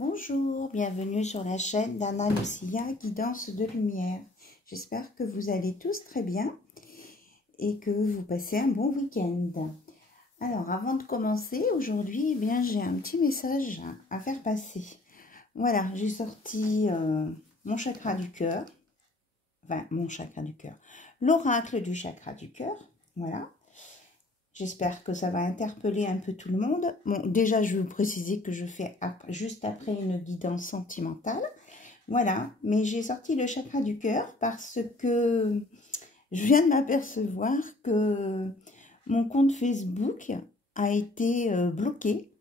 Bonjour, bienvenue sur la chaîne d'Anna Lucia, Guidance de Lumière. J'espère que vous allez tous très bien et que vous passez un bon week-end. Alors, avant de commencer, aujourd'hui, j'ai un petit message à faire passer. Voilà, j'ai sorti mon chakra du cœur, l'oracle du chakra du cœur, voilà. J'espère que ça va interpeller un peu tout le monde. Bon, déjà, je vais vous préciser que je fais juste après une guidance sentimentale. Voilà, mais j'ai sorti le chakra du cœur parce que je viens de m'apercevoir que mon compte Facebook a été bloqué.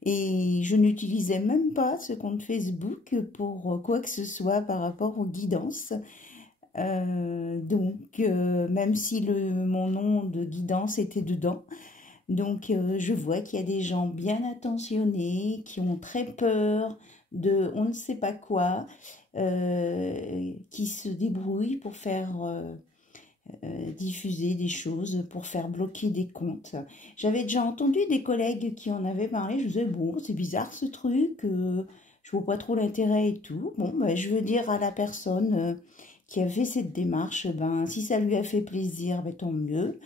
Et je n'utilisais même pas ce compte Facebook pour quoi que ce soit par rapport aux guidances. Même si mon nom de guidance était dedans, je vois qu'il y a des gens bien attentionnés qui ont très peur de on ne sait pas quoi, qui se débrouillent pour faire diffuser des choses, pour faire bloquer des comptes. J'avais déjà entendu des collègues qui en avaient parlé. Je me disais bon, c'est bizarre ce truc, je vois pas trop l'intérêt et tout. Bon, je veux dire à la personne qui a fait cette démarche, si ça lui a fait plaisir, tant mieux.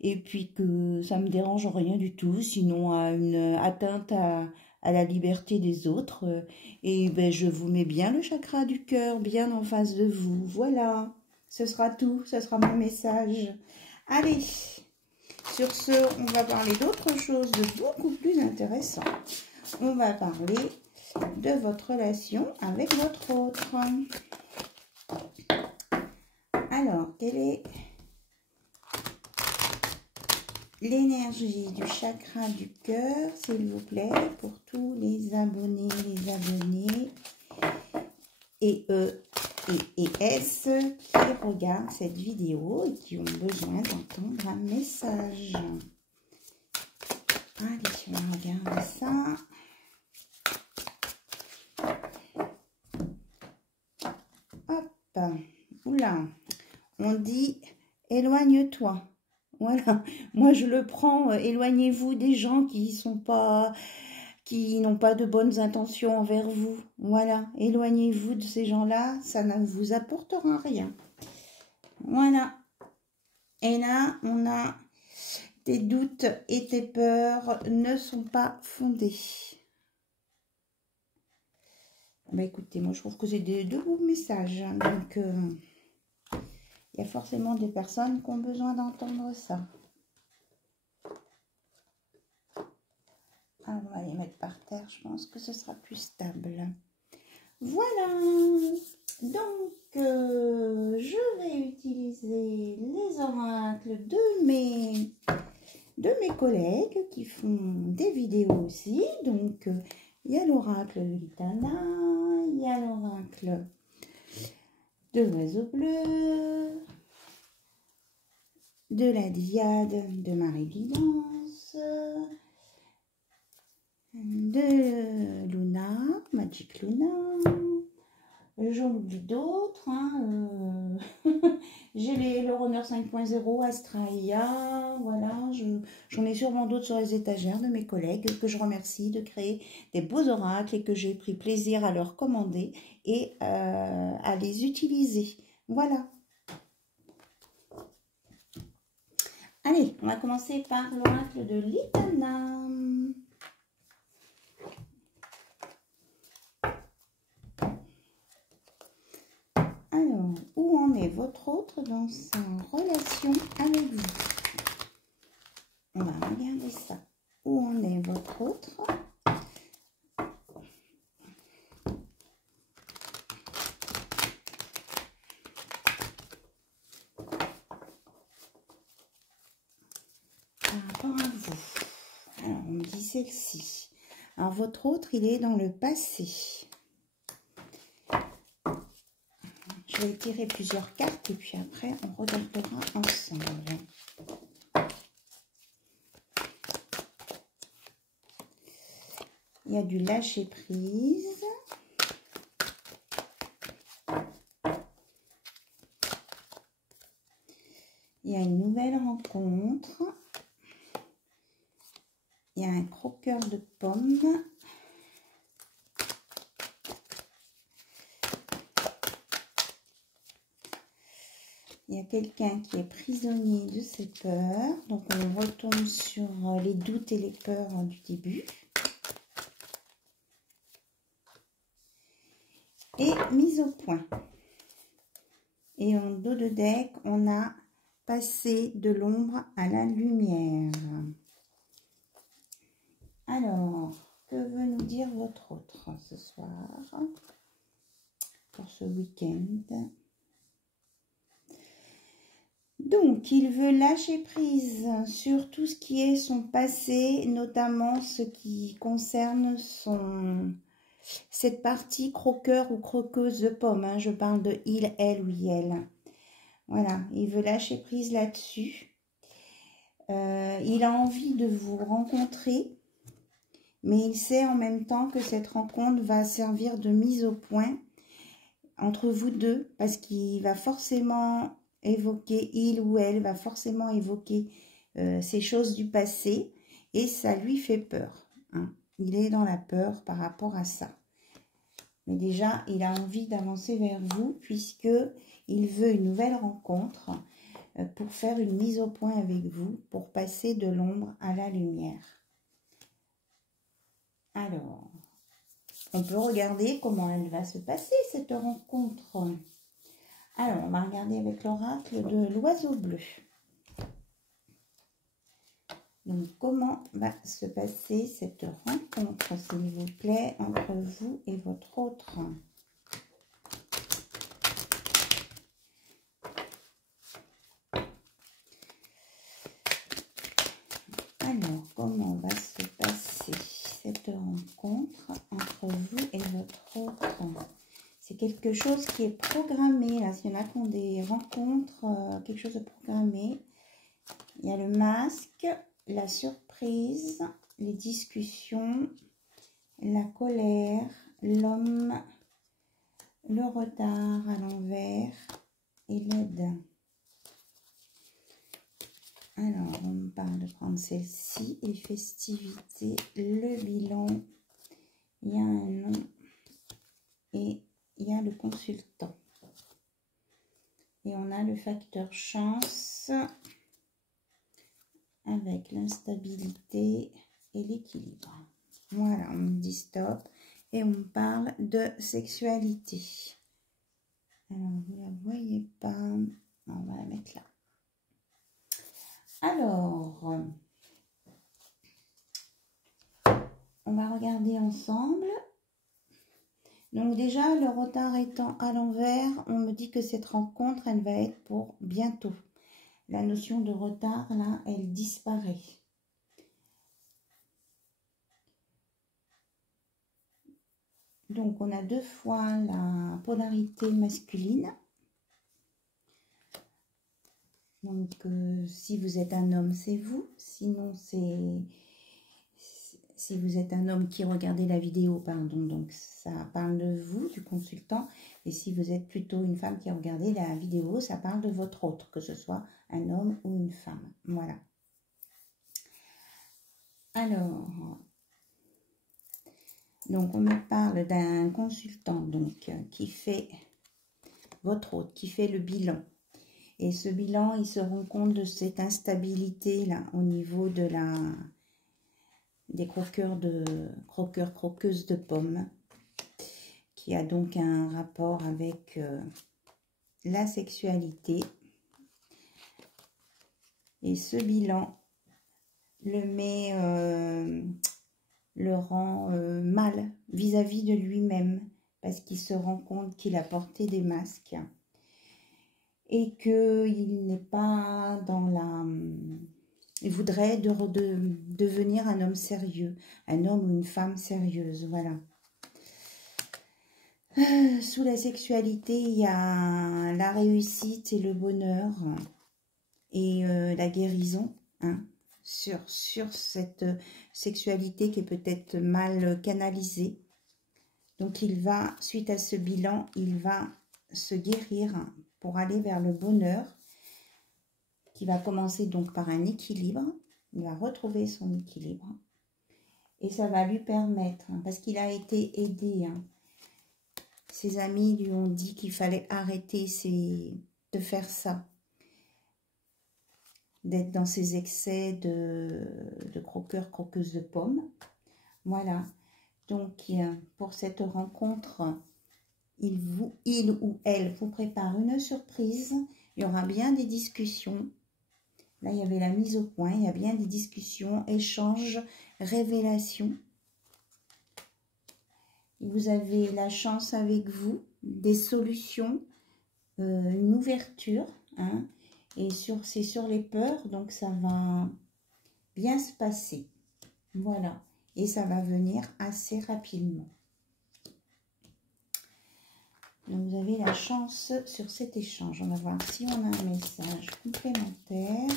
Et puis que ça me dérange rien du tout, sinon à une atteinte à la liberté des autres. Et je vous mets bien le chakra du cœur, bien en face de vous. Voilà, ce sera tout, ce sera mon message. Allez, sur ce, on va parler d'autre chose de beaucoup plus intéressant. On va parler de votre relation avec votre autre. Alors, quelle est l'énergie du chakra du cœur, s'il vous plaît, pour tous les abonnés et S qui regardent cette vidéo et qui ont besoin d'entendre un message. Allez, on va regarder ça. Hop, oula, on dit éloigne-toi. Voilà, moi je le prends, éloignez-vous des gens qui n'ont pas de bonnes intentions envers vous. Voilà, éloignez-vous de ces gens-là, ça ne vous apportera rien. Voilà. Et là, on a tes doutes et tes peurs ne sont pas fondés. Écoutez, moi je trouve que c'est de beaux messages. Donc, il y a forcément des personnes qui ont besoin d'entendre ça. Ah, on va les mettre par terre, je pense que ce sera plus stable. Voilà, donc je vais utiliser les oracles de mes collègues qui font des vidéos aussi. Donc, il y a l'oracle de Litana, il y a l'oracle de l'oiseau bleu, de la Diade de Marie-Guidance, de Luna, Magic Luna. J'en oublie d'autres. J'ai le Runner 5.0, Astraia. Voilà, j'en ai sûrement d'autres sur les étagères de mes collègues que je remercie de créer des beaux oracles et que j'ai pris plaisir à leur commander et à les utiliser. Voilà. Allez, on va commencer par l'oracle de Litana. Alors, où en est votre autre dans sa relation avec vous? On va regarder ça. Où en est votre autre? Par rapport à vous. Alors, on me dit celle-ci. Alors, votre autre, il est dans le passé. Je vais tirer plusieurs cartes et puis après, on regardera ensemble. Il y a du lâcher prise. Il y a une nouvelle rencontre. Il y a un croqueur de de pomme. Il y a quelqu'un qui est prisonnier de ses peurs. Donc, on retombe sur les doutes et les peurs du début. Et mise au point. Et en dos de deck, on a passé de l'ombre à la lumière. Alors, que veut nous dire votre autre ce soir, pour ce week-end? Donc, il veut lâcher prise sur tout ce qui est son passé, notamment ce qui concerne cette partie croqueur ou croqueuse de pommes. Hein. Je parle de il, elle ou elle. Voilà, il veut lâcher prise là-dessus. Il a envie de vous rencontrer, mais il sait en même temps que cette rencontre va servir de mise au point entre vous deux, parce qu'il va forcément évoquer, il ou elle va forcément évoquer ces choses du passé, et ça lui fait peur. Hein. Il est dans la peur par rapport à ça. Mais déjà, il a envie d'avancer vers vous, puisque il veut une nouvelle rencontre pour faire une mise au point avec vous, pour passer de l'ombre à la lumière. Alors, on peut regarder comment elle va se passer, cette rencontre. Alors, on va regarder avec l'oracle de l'oiseau bleu. Donc, comment va se passer cette rencontre, s'il vous plaît, entre vous et votre autre? Alors, comment va se passer cette rencontre entre vous et votre autre? C'est quelque chose qui est programmé. Là, s'il y en a qui ont des rencontres, quelque chose de programmé. Il y a le masque, la surprise, les discussions, la colère, l'homme, le retard à l'envers et l'aide. Alors, on me parle de prendre celle-ci, les festivités, le bilan, il y a un nom et il y a le consultant. Et on a le facteur chance avec l'instabilité et l'équilibre. Voilà, on me dit stop et on me parle de sexualité. Alors, vous ne la voyez pas, on va la mettre là. Alors, on va regarder ensemble. Donc déjà, le retard étant à l'envers, on me dit que cette rencontre, elle va être pour bientôt. La notion de retard, là, elle disparaît. Donc, on a deux fois la polarité masculine. Donc, si vous êtes un homme, c'est vous. Sinon, c'est... Si vous êtes un homme qui regardait la vidéo, pardon, donc ça parle de vous, du consultant. Et si vous êtes plutôt une femme qui a regardé la vidéo, ça parle de votre autre, que ce soit un homme ou une femme. Voilà. Alors, donc on me parle d'un consultant donc qui fait votre autre, qui fait le bilan. Et ce bilan, il se rend compte de cette instabilité là au niveau de des croqueuses de pommes, qui a donc un rapport avec la sexualité. Et ce bilan le rend mal vis-à-vis de lui-même, parce qu'il se rend compte qu'il a porté des masques et qu'il n'est pas dans la... Il voudrait devenir un homme sérieux, un homme ou une femme sérieuse, voilà. Sous la sexualité, il y a la réussite et le bonheur et la guérison, hein, sur cette sexualité qui est peut-être mal canalisée. Donc il va, suite à ce bilan, il va se guérir pour aller vers le bonheur, qui va commencer donc par un équilibre. Il va retrouver son équilibre. Et ça va lui permettre, hein, parce qu'il a été aidé. Hein. Ses amis lui ont dit qu'il fallait arrêter de faire ça. D'être dans ces excès de croqueur, croqueuse de pommes. Voilà. Donc, pour cette rencontre, il ou elle vous prépare une surprise. Il y aura bien des discussions. Là, il y avait la mise au point. Il y a bien des discussions, échanges, révélations. Vous avez la chance avec vous, des solutions, une ouverture. Hein, et c'est sur les peurs, donc ça va bien se passer. Voilà. Et ça va venir assez rapidement. Donc, vous avez la chance sur cet échange. On va voir si on a un message complémentaire.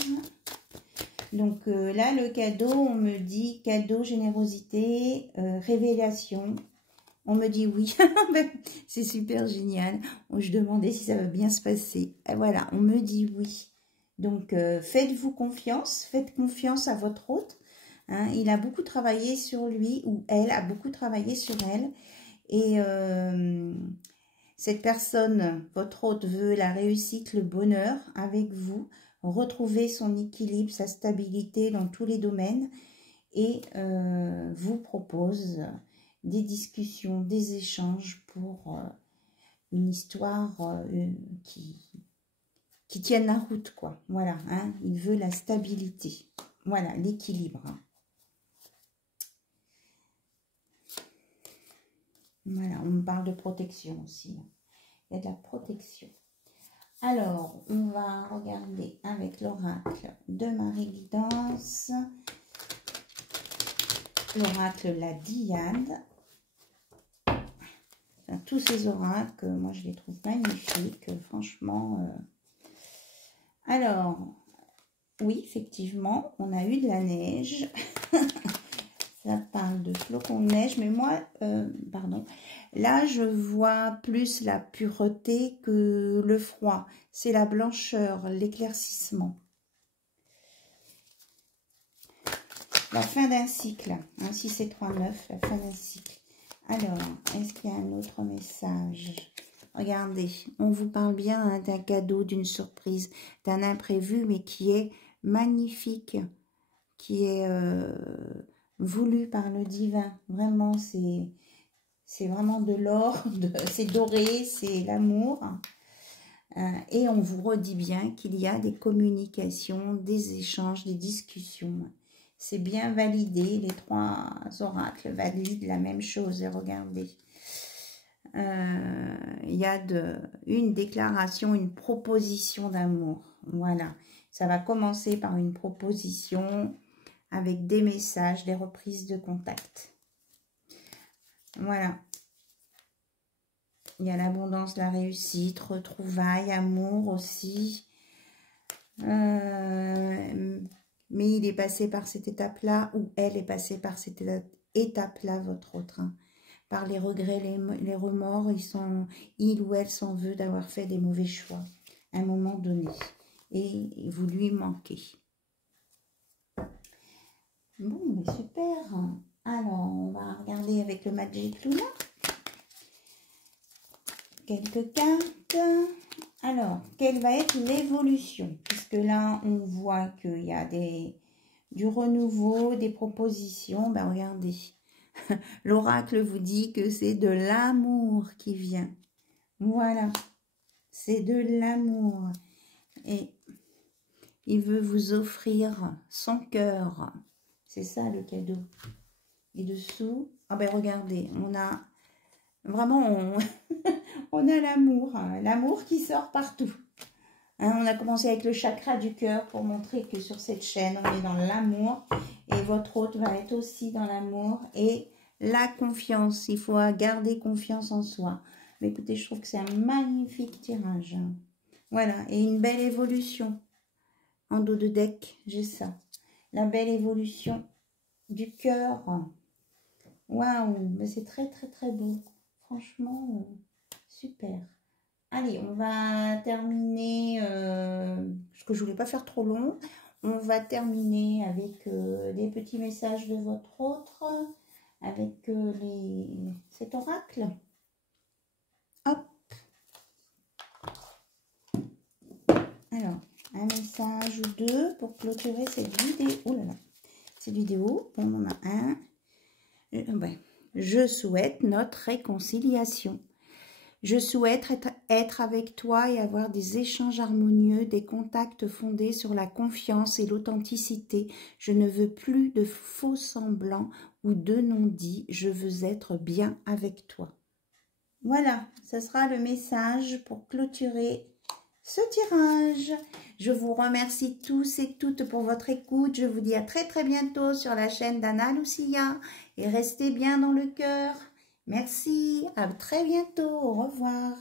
Donc, là, le cadeau, on me dit cadeau, générosité, révélation. On me dit oui. C'est super génial. Je demandais si ça va bien se passer. Et voilà, on me dit oui. Donc, faites-vous confiance. Faites confiance à votre hôte. Hein, il a beaucoup travaillé sur lui ou elle a beaucoup travaillé sur elle. Et cette personne, votre hôte, veut la réussite, le bonheur avec vous, retrouver son équilibre, sa stabilité dans tous les domaines et vous propose des discussions, des échanges pour une histoire qui tienne la route, quoi. Voilà, hein, il veut la stabilité, voilà, l'équilibre. Voilà, on me parle de protection aussi. Il y a de la protection. Alors, on va regarder avec l'oracle de Marie-Guidance. L'oracle la Diade. Enfin, tous ces oracles, moi je les trouve magnifiques, franchement. Alors, oui, effectivement, on a eu de la neige. Ça parle de flocons de neige, mais moi, pardon, là, je vois plus la pureté que le froid. C'est la blancheur, l'éclaircissement. La fin d'un cycle, hein, 6 et 3, 9, la fin d'un cycle. Alors, est-ce qu'il y a un autre message? Regardez, on vous parle bien hein, d'un cadeau, d'une surprise, d'un imprévu, mais qui est magnifique, qui est... voulu par le divin. Vraiment, c'est vraiment de l'or, c'est doré, c'est l'amour. Et on vous redit bien qu'il y a des communications, des échanges, des discussions. C'est bien validé, les trois oracles valident la même chose. Et regardez, il y a une déclaration, une proposition d'amour. Voilà, ça va commencer par une proposition avec des messages, des reprises de contact. Voilà. Il y a l'abondance, la réussite, retrouvailles, amour aussi. Mais il est passé par cette étape-là, ou elle est passée par cette étape-là, votre autre. Hein. Par les regrets, les remords, il ou elle s'en veut d'avoir fait des mauvais choix à un moment donné. Et vous lui manquez. Bon, mais super. Alors, on va regarder avec le Magic Luna. Quelques cartes. Alors, quelle va être l'évolution? Puisque là, on voit qu'il y a du renouveau, des propositions. Ben, regardez. L'oracle vous dit que c'est de l'amour qui vient. Voilà. C'est de l'amour. Et il veut vous offrir son cœur. C'est ça le cadeau. Et dessous, ah ben regardez, on a vraiment, on a l'amour, hein, l'amour qui sort partout. Hein, on a commencé avec le chakra du cœur pour montrer que sur cette chaîne, on est dans l'amour. Et votre hôte va être aussi dans l'amour et la confiance. Il faut garder confiance en soi. Mais écoutez, je trouve que c'est un magnifique tirage. Voilà, et une belle évolution. En dos de deck, j'ai ça. La belle évolution du cœur. Waouh, mais c'est très très très beau. Franchement, super. Allez, on va terminer, parce que je voulais pas faire trop long. on va terminer avec les petits messages de votre autre, avec cet oracle. Hop. Alors, un message ou deux pour clôturer cette vidéo. Oh là là, cette vidéo, on en a un. Je souhaite notre réconciliation. Je souhaite être avec toi et avoir des échanges harmonieux, des contacts fondés sur la confiance et l'authenticité. Je ne veux plus de faux semblants ou de non-dits. Je veux être bien avec toi. Voilà, ce sera le message pour clôturer ce tirage. Je vous remercie tous et toutes pour votre écoute. Je vous dis à très très bientôt sur la chaîne d'Anna Lucia. Et restez bien dans le cœur. Merci, à très bientôt, au revoir.